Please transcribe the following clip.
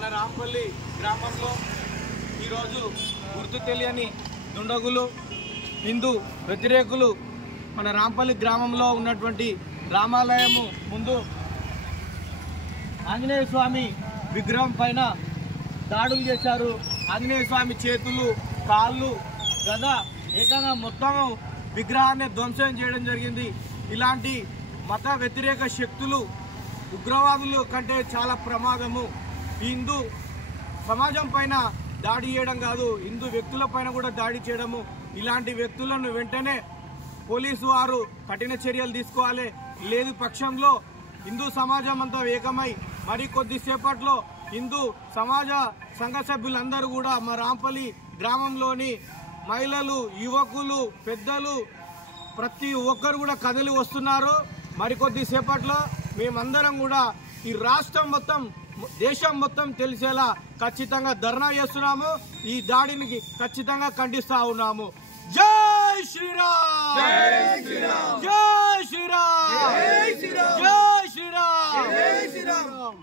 మన రాంపల్లి గ్రామంలో ఈరోజు గుర్తు తెలియని దుండగులు హిందూ వ్యతిరేకులు మన రాంపల్లి గ్రామంలో ఉన్నటువంటి రామాలయము ముందు ఆంజనేయ స్వామి విగ్రహం పైన దాడులు చేశారు. ఆంజనేయ స్వామి చేతులు, కాళ్ళు, గద ఏకంగా మొత్తం విగ్రహాన్ని ధ్వంసం చేయడం జరిగింది. ఇలాంటి మత వ్యతిరేక శక్తులు ఉగ్రవాదులు కంటే చాలా ప్రమాదము. హిందూ సమాజం పైన దాడి చేయడం కాదు, హిందూ వ్యక్తుల పైన కూడా దాడి చేయడము. ఇలాంటి వ్యక్తులను వెంటనే పోలీసు వారు కఠిన చర్యలు తీసుకోవాలి. లేదు పక్షంలో హిందూ సమాజం అంతా ఏకమై మరి కొద్దిసేపట్లో హిందూ సమాజ సంఘ సభ్యులందరూ కూడా మా రాంపల్లి గ్రామంలోని మహిళలు, యువకులు, పెద్దలు ప్రతి ఒక్కరు కూడా కదిలి వస్తున్నారు. మరికొద్దిసేపట్లో మేమందరం కూడా ఈ రాష్ట్రం మొత్తం, దేశం మొత్తం తెలిసేలా ఖచ్చితంగా ధర్నా చేస్తున్నాము. ఈ దాడిని ఖచ్చితంగా ఖండిస్తా ఉన్నాము. జై శ్రీరామ్, జై శ్రీరామ్, జై శ్రీరామ్, జై శ్రీరామ్, జై శ్రీరామ్.